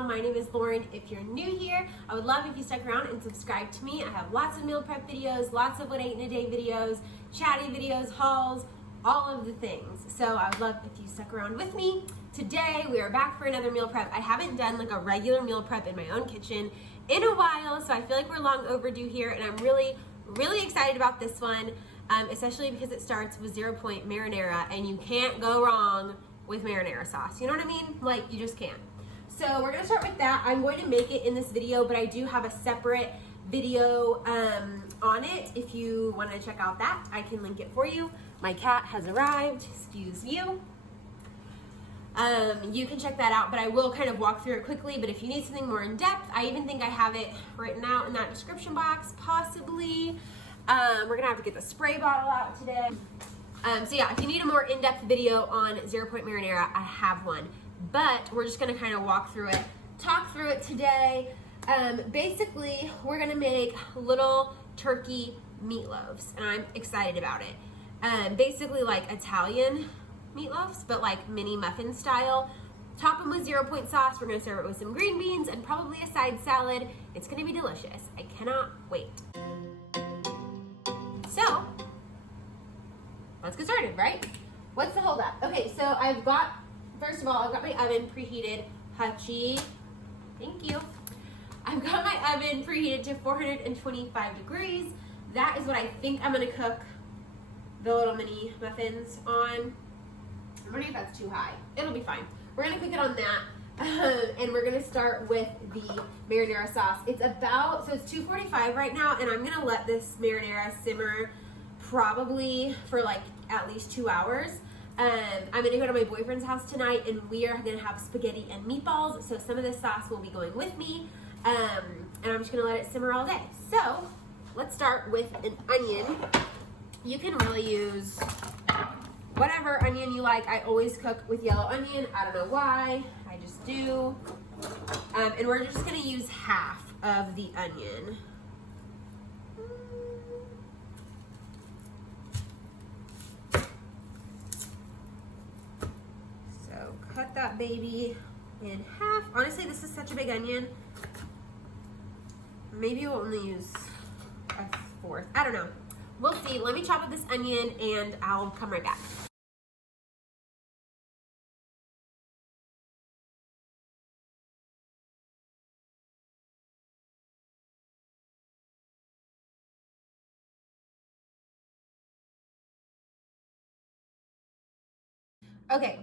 channel. My name is Lauren. If you're new here, I would love if you stuck around and subscribe to me. I have lots of meal prep videos, lots of what I eat in a day videos, chatty videos, hauls, all of the things. So I would love if you stuck around with me. Today we are back for another meal prep. I haven't done like a regular meal prep in my own kitchen in a while, so I feel like we're long overdue here, and I'm really excited about this one, especially because it starts with 0 Point marinara, and you can't go wrong with marinara sauce. You know what I mean? Like, you just can't. So we're gonna start with that. I'm going to make it in this video, but I do have a separate video on it. If you want to check out that, I can link it for you. My cat has arrived, excuse you. You can check that out, but I will kind of walk through it quickly. But if you need something more in depth, I even think I have it written out in that description box, possibly. We're gonna have to get the spray bottle out today. So yeah, if you need a more in-depth video on 0 Point marinara, I have one. But we're just gonna kind of walk through it, talk through it today. Basically, we're gonna make little turkey meatloaves, and I'm excited about it. Basically like Italian meatloaves, but like mini muffin style. Top them with 0 Point sauce. We're gonna serve it with some green beans and probably a side salad. It's gonna be delicious. I cannot wait. So, let's get started, right? What's the holdup? Okay, so first of all, I've got my oven preheated. Hutchie, thank you. I've got my oven preheated to 425 degrees. That is what I think I'm gonna cook the little mini muffins on. I'm wondering if that's too high. It'll be fine. We're gonna cook it on that. And we're gonna start with the marinara sauce. It's 245 right now, and I'm gonna let this marinara simmer probably for like at least 2 hours. I'm gonna go to my boyfriend's house tonight, and we are gonna have spaghetti and meatballs, so some of this sauce will be going with me, and I'm just gonna let it simmer all day. So let's start with an onion. You can really use whatever onion you like. I always cook with yellow onion. I don't know why, I just do. And we're just gonna use half of the onion. So cut that baby in half. Honestly, this is such a big onion. Maybe we'll only use a fourth. I don't know. We'll see. Let me chop up this onion and I'll come right back. Okay,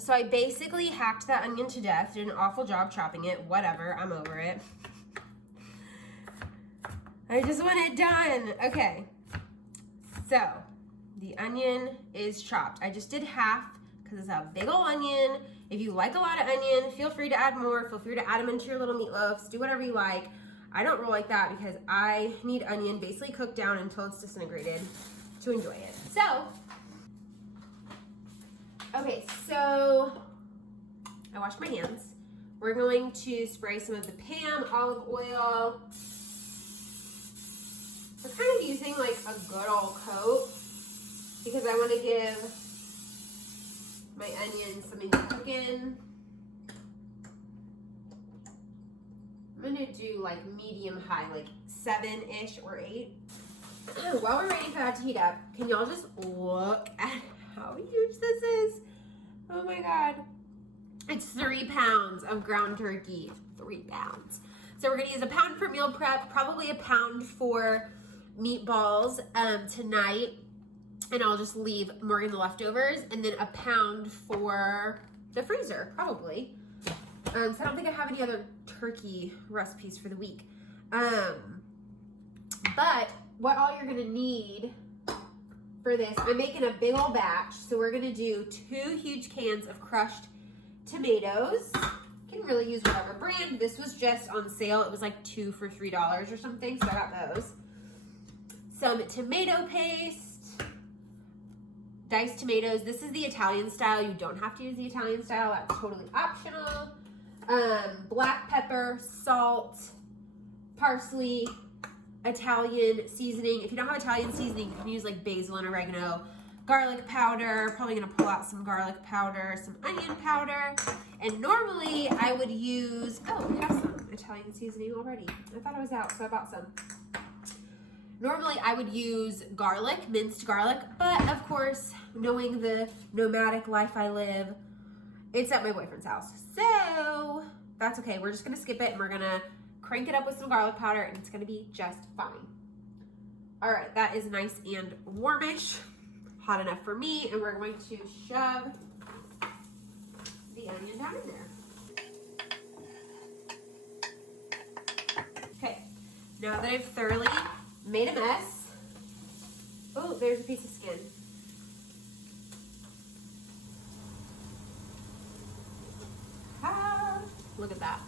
so I basically hacked that onion to death. Did an awful job chopping it. Whatever, I'm over it. I just want it done. Okay, so the onion is chopped. I just did half because it's a big old onion. If you like a lot of onion, feel free to add more. Feel free to add them into your little meatloafs. Do whatever you like. I don't roll like that because I need onion basically cooked down until it's disintegrated to enjoy it. So, okay, so I washed my hands. We're going to spray some of the Pam olive oil. We're kind of using like a good old coat because I want to give my onions something to cook in. I'm gonna do like medium high, like 7-ish or 8. While we're waiting for that to heat up, can y'all just look at how huge this is? Oh my God. It's 3 pounds of ground turkey, 3 pounds. So we're gonna use a pound for meal prep, probably a pound for meatballs tonight, and I'll just leave Morgan the leftovers, and then a pound for the freezer, probably. So I don't think I have any other turkey recipes for the week. But what all you're gonna need for this, I'm making a big old batch, so we're gonna do 2 huge cans of crushed tomatoes. You can really use whatever brand. This was just on sale. It was like 2 for $3 or something, so I got those. Some tomato paste, diced tomatoes. This is the Italian style. You don't have to use the Italian style. That's totally optional. Black pepper, salt, parsley, Italian seasoning. If you don't have Italian seasoning, you can use like basil and oregano, garlic powder, probably gonna pull out some garlic powder, some onion powder, and normally I would use, oh, we have some Italian seasoning already. I thought I was out, so I bought some. Normally I would use garlic, minced garlic, but of course, knowing the nomadic life I live, it's at my boyfriend's house. So that's okay, we're just gonna skip it and we're gonna crank it up with some garlic powder and it's gonna be just fine. All right, that is nice and warmish, hot enough for me, and we're going to shove the onion down in there. Okay, now that I've thoroughly made a mess, oh, there's a piece of skin. Ah, look at that.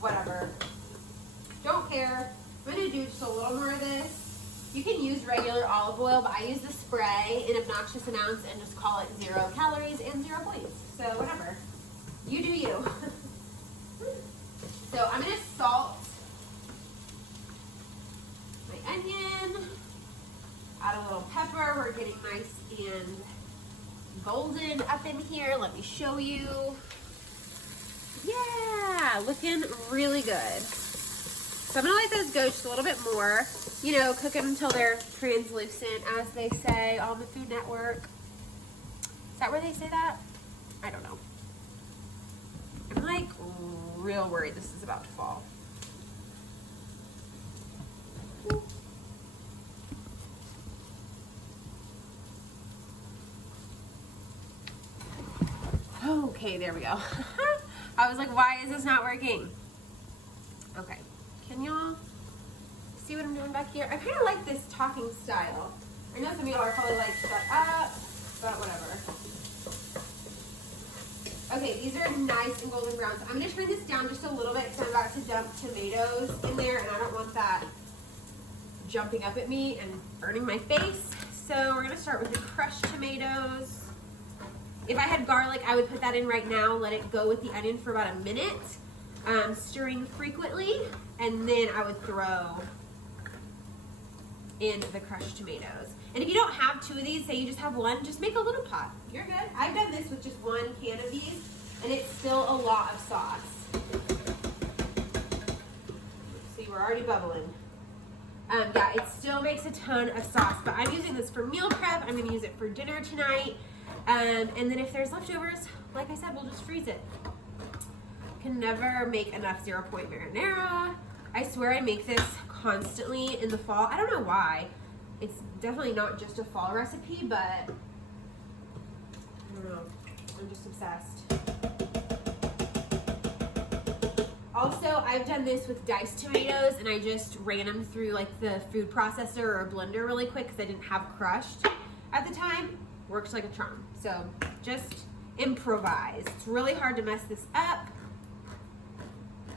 Whatever. Don't care. I'm gonna do just a little more of this. You can use regular olive oil, but I use the spray in obnoxious amounts and just call it 0 calories and 0 points. So whatever. You do you. So I'm gonna salt my onion, add a little pepper. We're getting nice and golden up in here. Let me show you. Yeah, looking really good. So I'm gonna let those go just a little bit more. You know, cook them until they're translucent, as they say on the Food Network. Is that where they say that? I don't know. I'm like real worried this is about to fall. Okay, there we go. I was like, why is this not working? Okay, can y'all see what I'm doing back here? I kind of like this talking style. I know some of y'all are probably like, shut up, but whatever. Okay, these are nice and golden brown. So I'm gonna turn this down just a little bit because I'm about to dump tomatoes in there and I don't want that jumping up at me and burning my face. So we're gonna start with the crushed tomatoes. If I had garlic, I would put that in right now, let it go with the onion for about a minute, stirring frequently, and then I would throw in the crushed tomatoes. And if you don't have 2 of these, say you just have 1, just make a little pot. You're good. I've done this with just 1 can of these, and it's still a lot of sauce. See, we're already bubbling. Yeah, it still makes a ton of sauce, but I'm using this for meal prep. I'm gonna use it for dinner tonight. And then if there's leftovers, like I said, we'll just freeze it. Can never make enough 0 point marinara. I swear I make this constantly in the fall. I don't know why. It's definitely not just a fall recipe, but I don't know. I'm just obsessed. Also, I've done this with diced tomatoes and I just ran them through like the food processor or a blender really quick because I didn't have crushed at the time. Works like a charm. So just improvise. It's really hard to mess this up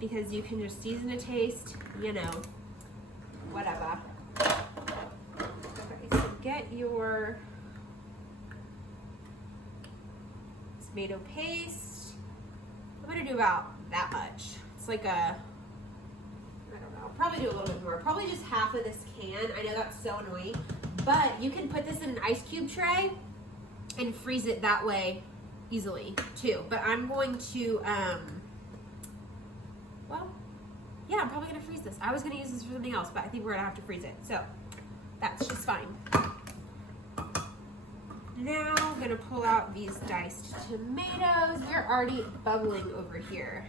because you can just season a taste, you know, whatever. Okay, so get your tomato paste. I'm gonna do about that much. It's like a, I don't know, probably do a little bit more. Probably just half of this can. I know that's so annoying, but you can put this in an ice cube tray and freeze it that way easily too. But I'm going to, well, yeah, I'm probably gonna freeze this. I was gonna use this for something else, but I think we're gonna have to freeze it. So that's just fine. Now I'm gonna pull out these diced tomatoes. They're already bubbling over here.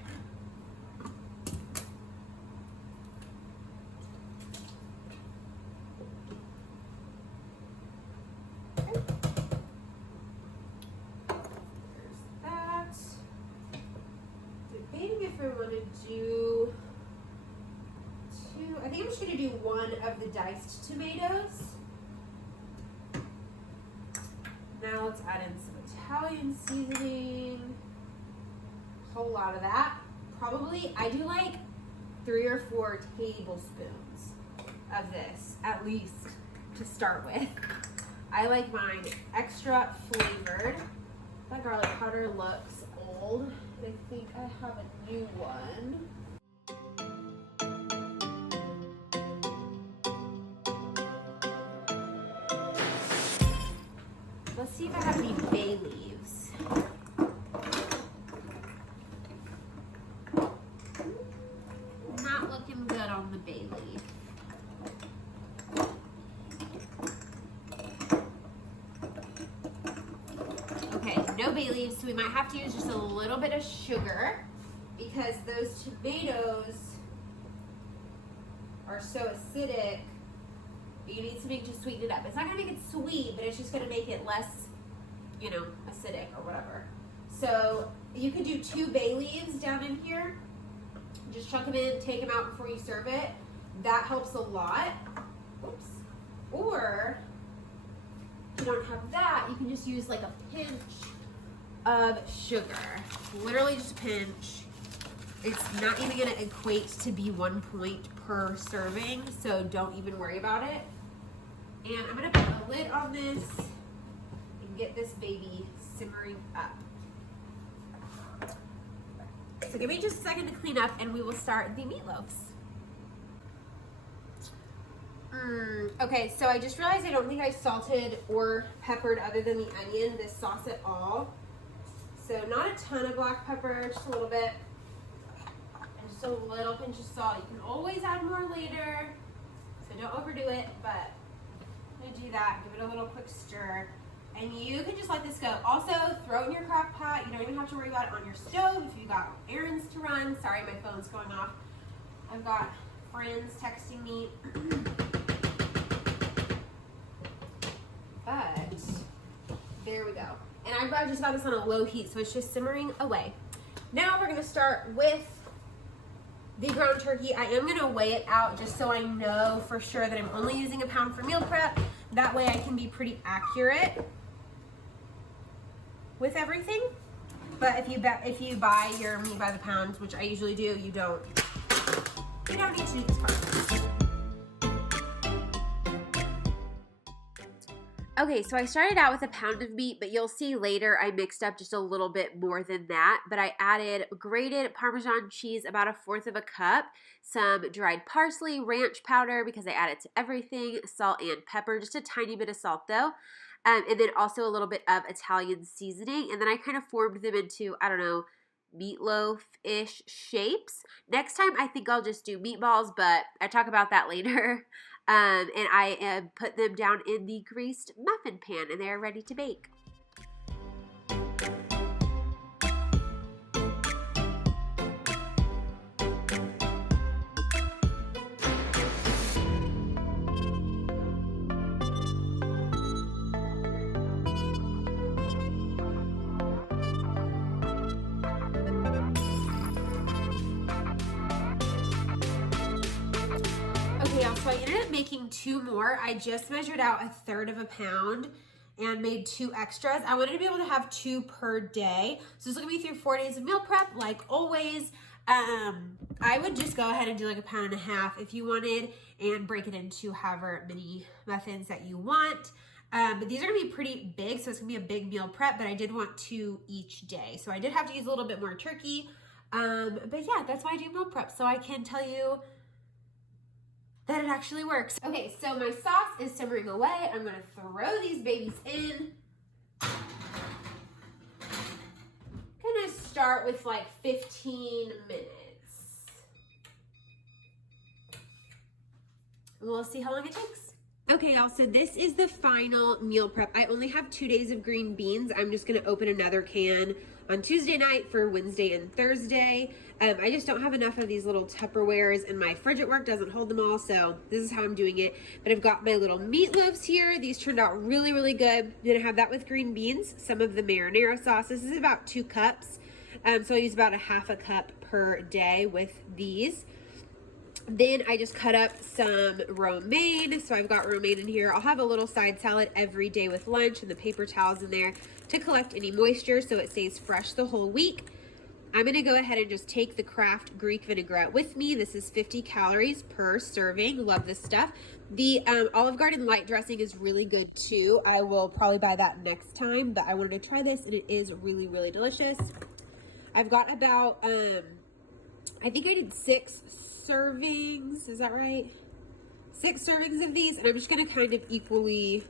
If I want to do 2, I think I'm just going to do 1 of the diced tomatoes. Now let's add in some Italian seasoning. A whole lot of that. Probably, I do like 3 or 4 tablespoons of this, at least, to start with. I like mine extra flavored. That garlic powder looks old. I think I have a new one. see if I have any bay leaves. Not looking good on the bay leaf. Okay, no bay leaves, so we might have to use just a little bit of sugar because those tomatoes are so acidic. You need something to sweeten it up. It's not gonna make it sweet, but it's just gonna make it less, you know, acidic or whatever. So you can do 2 bay leaves down in here. Just chuck them in, take them out before you serve it. That helps a lot. Oops. Or if you don't have that, you can just use like a pinch of sugar. Literally just a pinch. It's not even gonna equate to be 1 point per serving, so don't even worry about it. And I'm gonna put a lid on this and get this baby simmering up. So give me just a second to clean up and we will start the meatloafs. Okay, so I just realized I don't think I salted or peppered other than the onion, this sauce at all. So not a ton of black pepper, just a little bit. And just a little pinch of salt. You can always add more later, so don't overdo it, but I'm gonna do that, give it a little quick stir. And you can just let this go. Also, throw it in your crock pot. You don't even have to worry about it on your stove if you've got errands to run. Sorry, my phone's going off. I've got friends texting me. But there we go. And I've just got this on a low heat, so it's just simmering away. Now we're gonna start with the ground turkey. I am gonna weigh it out just so I know for sure that I'm only using a pound for meal prep. That way I can be pretty accurate with everything. But if you buy your meat by the pound, which I usually do, you don't need to do this part. Okay, so I started out with a pound of meat, but you'll see later I mixed up just a little bit more than that. But I added grated Parmesan cheese, about 1/4 of a cup, some dried parsley, ranch powder, because I add it to everything, salt and pepper, just a tiny bit of salt though. And then also a little bit of Italian seasoning. And then I kind of formed them into, I don't know, meatloaf-ish shapes. Next time I think I'll just do meatballs, but I talk about that later. And I put them down in the greased muffin pan and they're ready to bake. So I ended up making 2 more. I just measured out 1/3 of a pound and made 2 extras. I wanted to be able to have 2 per day. So this will get me through 4 days of meal prep, like always. I would just go ahead and do like 1.5 pounds if you wanted and break it into however many muffins that you want. But these are gonna be pretty big, so it's gonna be a big meal prep, but I did want 2 each day. So I did have to use a little bit more turkey. But yeah, that's why I do meal prep. So I can tell you that it actually works. Okay, so my sauce is simmering away. I'm gonna throw these babies in. I'm gonna start with like 15 minutes. We'll see how long it takes. Okay, y'all, so this is the final meal prep. I only have 2 days of green beans. I'm just gonna open another can on Tuesday night for Wednesday and Thursday. I just don't have enough of these little Tupperwares, and my fridge at work doesn't hold them all, so this is how I'm doing it. But I've got my little meatloaves here. These turned out really, really good. I'm gonna have that with green beans, some of the marinara sauce. This is about 2 cups. So I use about 1/2 cup per day with these. Then I just cut up some romaine. So I've got romaine in here. I'll have a little side salad every day with lunch and the paper towels in there to collect any moisture so it stays fresh the whole week. I'm gonna go ahead and just take the Kraft Greek vinaigrette with me. This is 50 calories per serving. Love this stuff. The Olive Garden light dressing is really good too. I will probably buy that next time, but I wanted to try this and it is really, really delicious. I've got about, I think I did 6 servings, is that right? 6 servings of these, and I'm just gonna kind of equally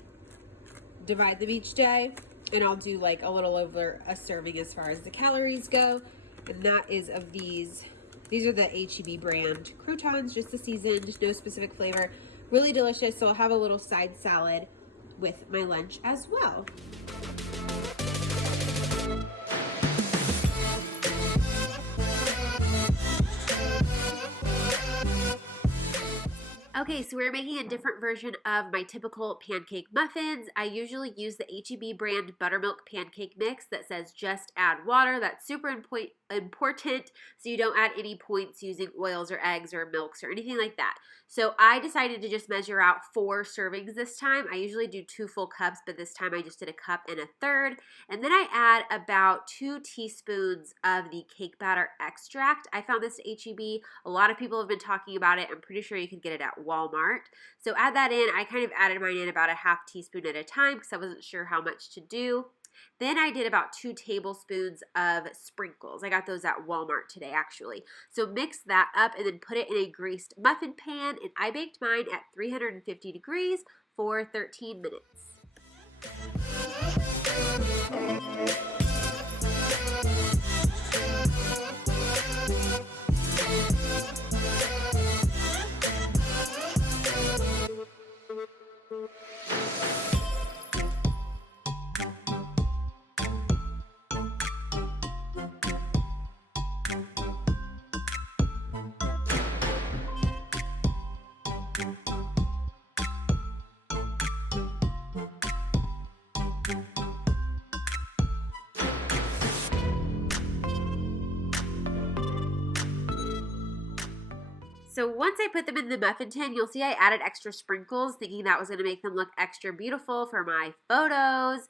divide them each day. and I'll do like a little over a serving as far as the calories go. And that is of these are the H-E-B brand croutons, just the seasoned, no specific flavor. Really delicious. So I'll have a little side salad with my lunch as well. Okay, so we're making a different version of my typical pancake muffins. I usually use the H-E-B brand buttermilk pancake mix that says just add water. That's super important, so you don't add any points using oils or eggs or milks or anything like that. So I decided to just measure out 4 servings this time. I usually do 2 full cups, but this time I just did a cup and a third. And then I add about 2 teaspoons of the cake batter extract. I found this at H-E-B. A lot of people have been talking about it. I'm pretty sure you can get it at Walmart. So add that in. I kind of added mine in about a half teaspoon at a time because I wasn't sure how much to do. Then I did about 2 tablespoons of sprinkles. I got those at Walmart today, actually. So mix that up and then put it in a greased muffin pan, and I baked mine at 350 degrees for 13 minutes. So once I put them in the muffin tin, you'll see I added extra sprinkles, thinking that was going to make them look extra beautiful for my photos.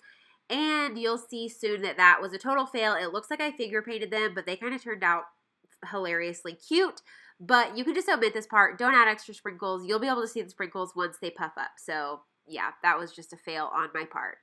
And you'll see soon that that was a total fail. It looks like I figure painted them, but they kind of turned out hilariously cute. But you can just omit this part. Don't add extra sprinkles. You'll be able to see the sprinkles once they puff up. So yeah, that was just a fail on my part.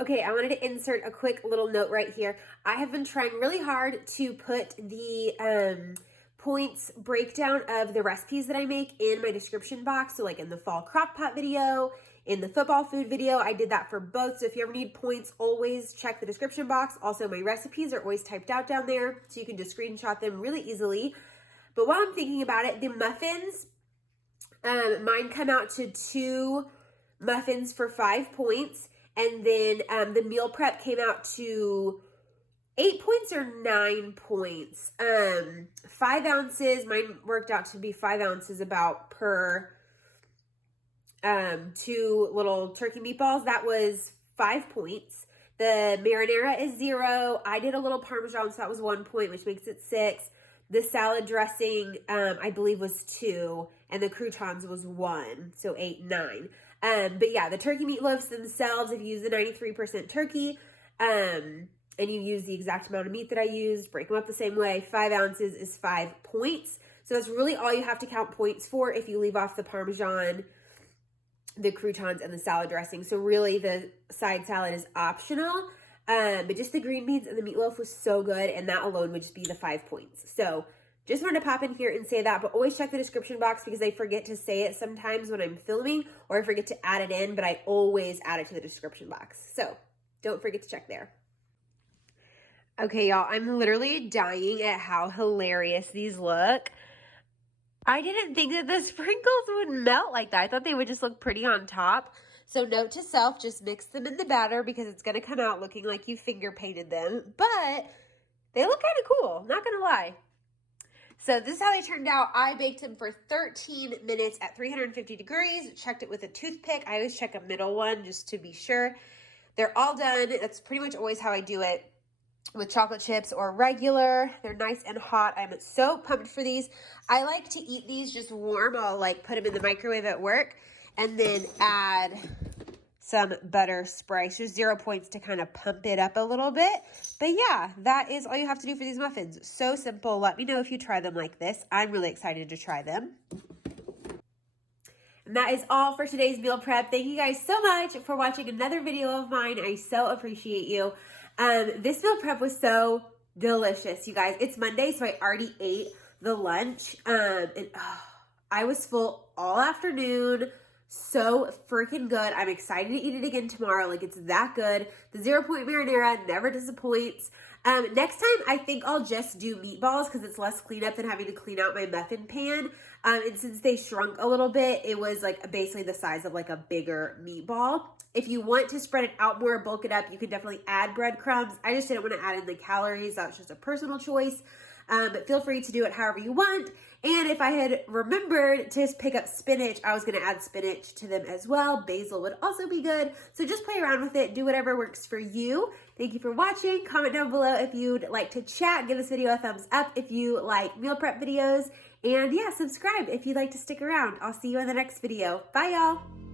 Okay, I wanted to insert a quick little note right here. I have been trying really hard to put the points breakdown of the recipes that I make in my description box. So like in the fall crock pot video, in the football food video, I did that for both. So if you ever need points, always check the description box. Also, my recipes are always typed out down there, so you can just screenshot them really easily. But while I'm thinking about it, the muffins, mine come out to 2 muffins for 5 points. And then the meal prep came out to 8 points or 9 points. 5 ounces, mine worked out to be 5 ounces about per 2 little turkey meatballs. That was 5 points. The marinara is 0. I did a little parmesan, so that was 1 point, which makes it 6. The salad dressing, I believe, was 2. And the croutons was 1, so 8, 9. But yeah, the turkey meatloaves themselves, if you use the 93% turkey, and you use the exact amount of meat that I used, break them up the same way, 5 ounces is 5 points. So that's really all you have to count points for if you leave off the parmesan, the croutons, and the salad dressing. So really the side salad is optional, but just the green beans and the meatloaf was so good, and that alone would just be the 5 points. So just wanted to pop in here and say that, but always check the description box because I forget to say it sometimes when I'm filming, or I forget to add it in, but I always add it to the description box. So don't forget to check there. Okay, y'all, I'm literally dying at how hilarious these look. I didn't think that the sprinkles would melt like that. I thought they would just look pretty on top. So note to self, just mix them in the batter because it's going to come out looking like you finger painted them. But they look kind of cool, not going to lie. So this is how they turned out. I baked them for 13 minutes at 350 degrees. Checked it with a toothpick. I always check a middle one just to be sure. They're all done. That's pretty much always how I do it with chocolate chips or regular. They're nice and hot. I'm so pumped for these. I like to eat these just warm. I'll like put them in the microwave at work and then add some butter spray. So 0 points to kind of pump it up a little bit. But yeah, that is all you have to do for these muffins. So simple. Let me know if you try them like this. I'm really excited to try them. And that is all for today's meal prep. Thank you guys so much for watching another video of mine. I so appreciate you. This meal prep was so delicious, you guys. It's Monday, so I already ate the lunch. I was full all afternoon, So freaking good. I'm excited to eat it again tomorrow. Like, it's that good. The 0-point marinara never disappoints. Next time, I think I'll just do meatballs because it's less cleanup than having to clean out my muffin pan. And since they shrunk a little bit, it was like basically the size of like a bigger meatball. If you want to spread it out more, bulk it up, you can definitely add breadcrumbs. I just didn't want to add in the calories. That's just a personal choice. But feel free to do it however you want. And if I had remembered to pick up spinach, I was going to add spinach to them as well. Basil would also be good. So just play around with it. Do whatever works for you. Thank you for watching. Comment down below if you'd like to chat. Give this video a thumbs up if you like meal prep videos. And yeah, subscribe if you'd like to stick around. I'll see you in the next video. Bye, y'all.